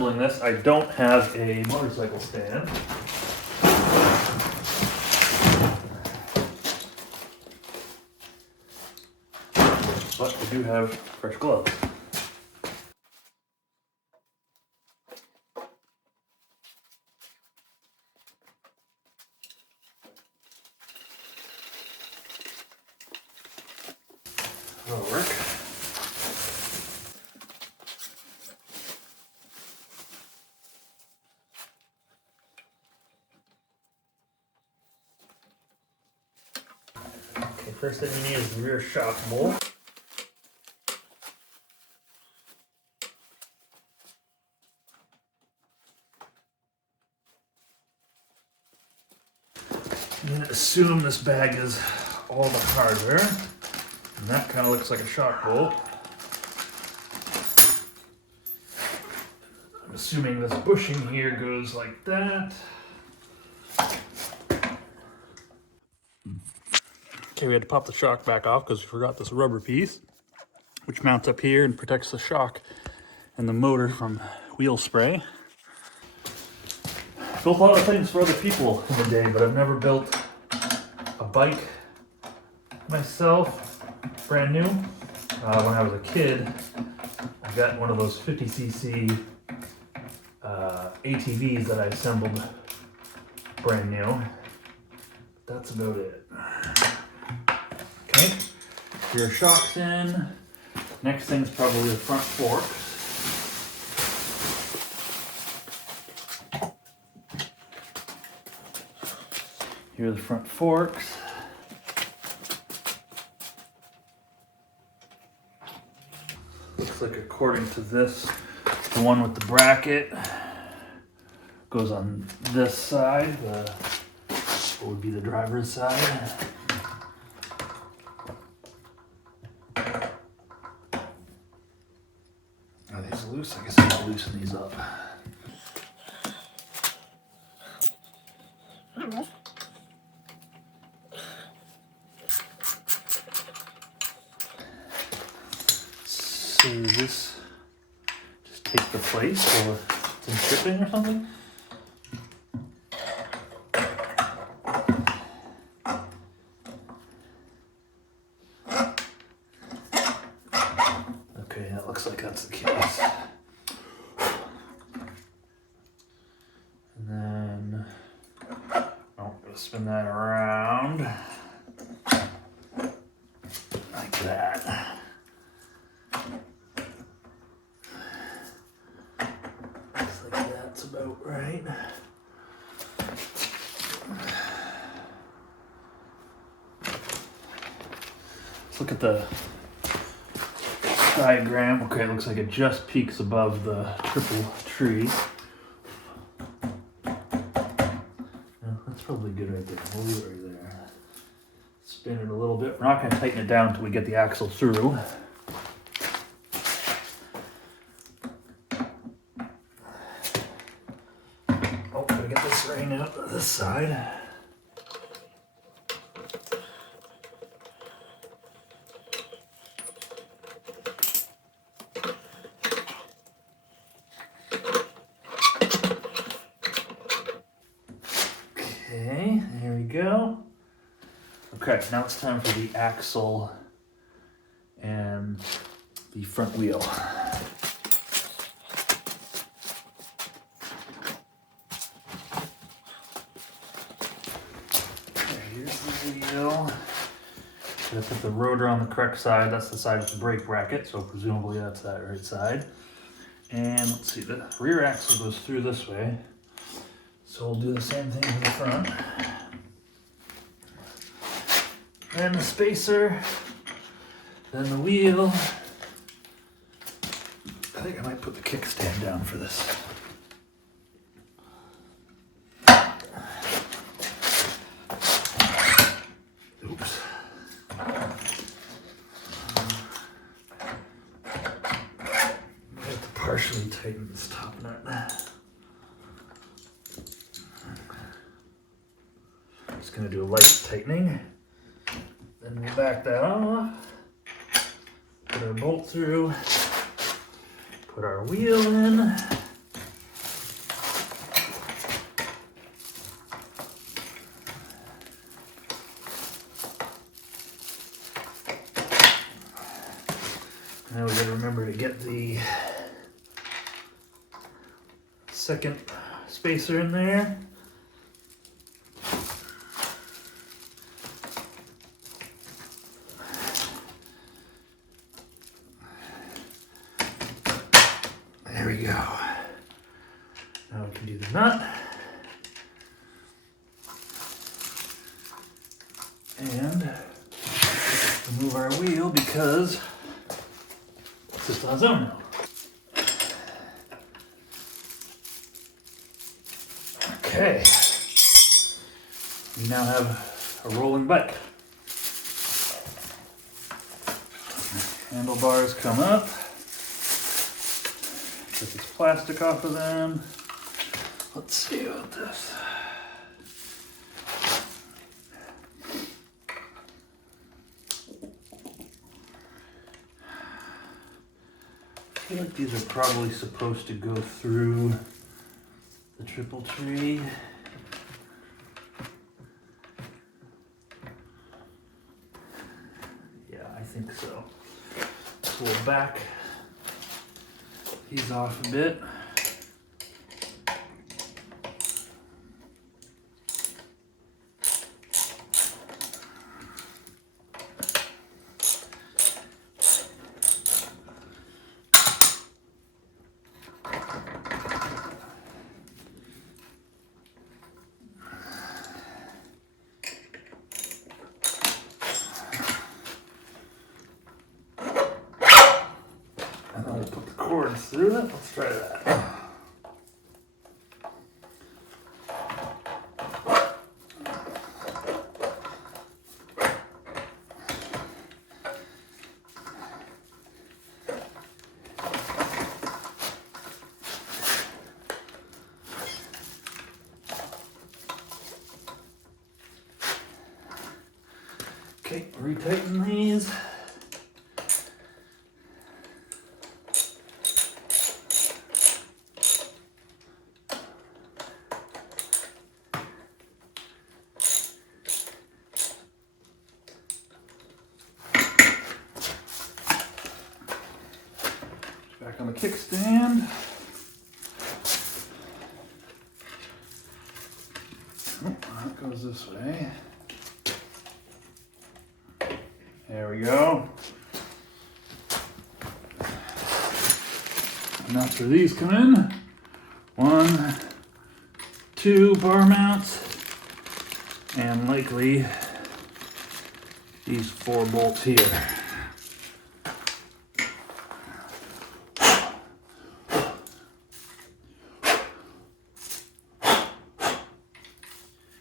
assembling this, I don't have a motorcycle stand. But I do have fresh gloves. That'll work. Okay, first thing we need is the rear shock bolt. I'm going to assume this bag is all the hardware. And that kind of looks like a shock bolt. I'm assuming this bushing here goes like that. Okay, we had to pop the shock back off because we forgot this rubber piece, which mounts up here and protects the shock and the motor from wheel spray. Built a lot of things for other people in the day, but I've never built a bike myself, brand new. When I was a kid, I got one of those 50cc ATVs that I assembled brand new. That's about it. Okay, rear shock's in. Next thing's probably the front forks. Here are the front forks. Looks like according to this, the one with the bracket goes on this side, what would be the driver's side. Are these loose? I guess I'll loosen these up. So this just take the place while it's in shipping or something? Okay, that looks like that's the case. And then, I'm gonna spin that around like that. Looks like that's about right. Let's look at the diagram. Okay, it looks like it just peaks above the triple tree. That's probably good right there. We'll leave it right there. Spin it a little bit. We're not going to tighten it down until we get the axle through. Oh, gotta get this right out this side. Okay, there we go. Okay, now it's time for the axle and the front wheel. Okay, here's the wheel. Gotta put the rotor on the correct side. That's the side with the brake bracket, so presumably that's that right side. And let's see, the rear axle goes through this way. So we'll do the same thing to the front. Then the spacer, then the wheel. I think I might put the kickstand down for this. Oops. I have to partially tighten this top nut. Just gonna do a light tightening. Then we'll back that off. Put our bolt through. Put our wheel in. Now we gotta remember to get the second spacer in there. There we go. Now we can do the nut. And remove our wheel because it's just on its own now. Okay. We now have a rolling bike. Handlebars come up. Get this plastic off of them. Let's see about this. I feel like these are probably supposed to go through the triple tree. Yeah, I think so. So we'll back these off a bit. And then we'll put the cords through it. Let's try that. Okay, retighten these. Back on the kickstand. Oh, that goes this way. There we go. And that's where these come in. 1, 2 bar mounts, and likely these 4 bolts here.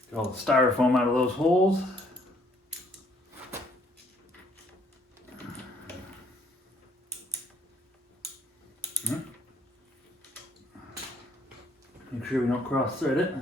Get all the styrofoam out of those holes. Make sure we don't cross thread it.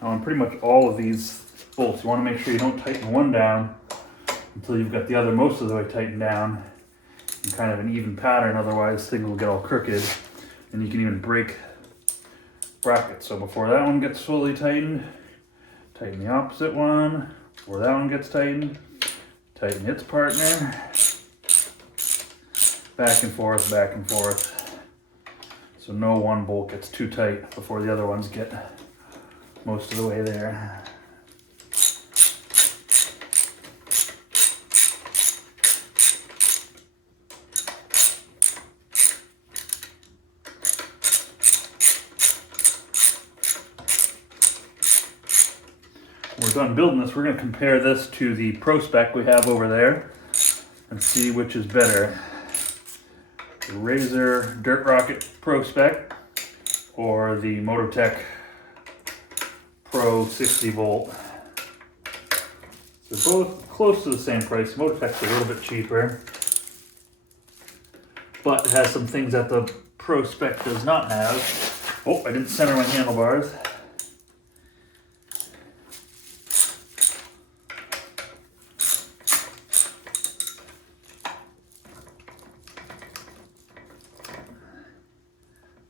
Now on pretty much all of these bolts, you want to make sure you don't tighten one down until you've got the other most of the way tightened down in kind of an even pattern, otherwise things will get all crooked and you can even break brackets. So before that one gets fully tightened, tighten the opposite one. Before that one gets tightened, tighten its partner. Back and forth, back and forth. So no one bolt gets too tight before the other ones get most of the way there. When we're done building this, we're going to compare this to the Pro Spec we have over there and see which is better. The Razor Dirt Rocket Pro Spec or the Mototec Pro 60 volt. They're both close to the same price. Mototec's a little bit cheaper, but has some things that the Pro Spec does not have. Oh, I didn't center my handlebars.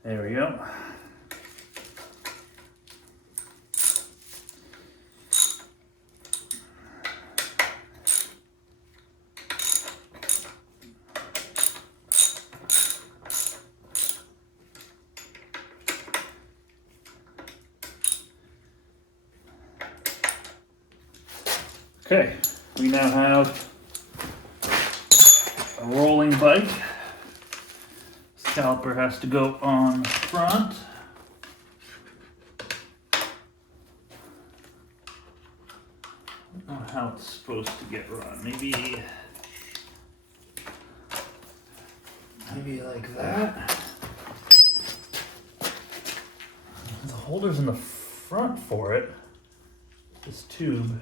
There we go. Okay, we now have a rolling bike. This caliper has to go on the front. I don't know how it's supposed to get run. Maybe like that. The holder's in the front for it. This tube.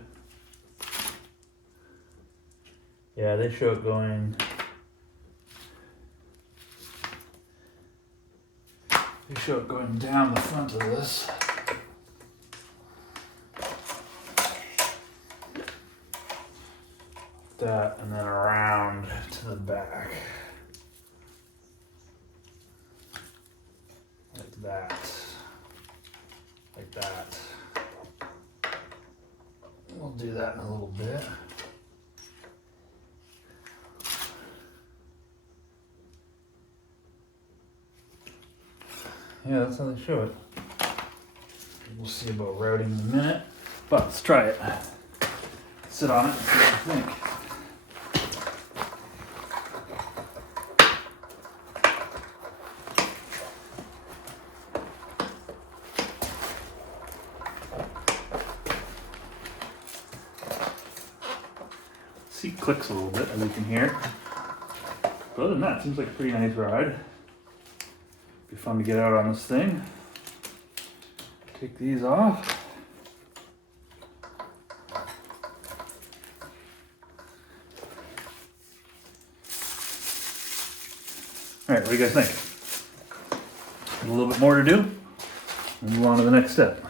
Yeah, they show it going. They show it going down the front of this. That and then around to the back. Like that. Like that. We'll do that in a little bit. Yeah, that's how they show it. We'll see about routing in a minute, but let's try it. Sit on it and see what you think. Seat clicks a little bit, as you can hear. But other than that, it seems like a pretty nice ride. Be fun to get out on this thing. Take these off. All right, what do you guys think? A little bit more to do. We'll move on to the next step.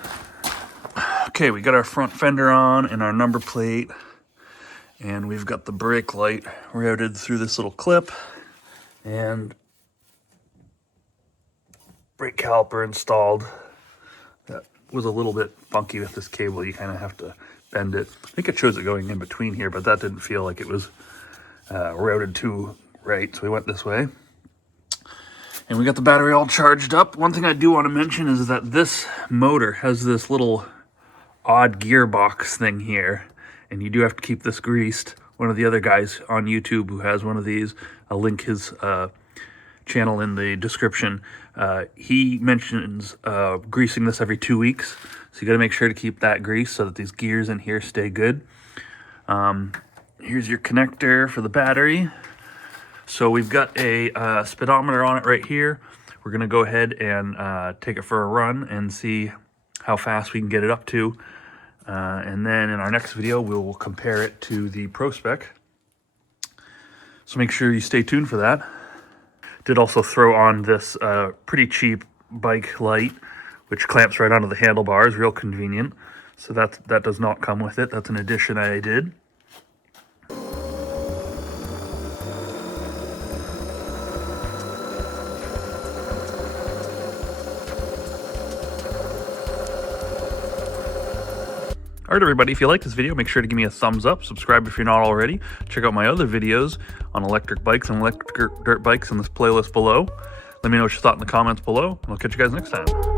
Okay, we got our front fender on and our number plate, and we've got the brake light routed through this little clip, and brake caliper installed. That was a little bit funky with this cable. You kind of have to bend it. I think it shows it going in between here, but that didn't feel like it was routed to right, so we went this way. And we got the battery all charged up. One thing I do want to mention is that this motor has this little odd gearbox thing here, and you do have to keep this greased. One of the other guys on YouTube who has one of these, I'll link his channel in the description. He mentions greasing this every 2 weeks, so you got to make sure to keep that greased so that these gears in here stay good. Here's your connector for the battery. So we've got a speedometer on it right here. We're gonna go ahead and take it for a run and see how fast we can get it up to. And then in our next video, we will compare it to the Pro Spec. So make sure you stay tuned for that. Did also throw on this pretty cheap bike light, which clamps right onto the handlebars, real convenient. So that does not come with it. That's an addition I did. Alright everybody, if you like this video, make sure to give me a thumbs up, subscribe if you're not already, check out my other videos on electric bikes and electric dirt bikes in this playlist below. Let me know what you thought in the comments below, and I'll catch you guys next time.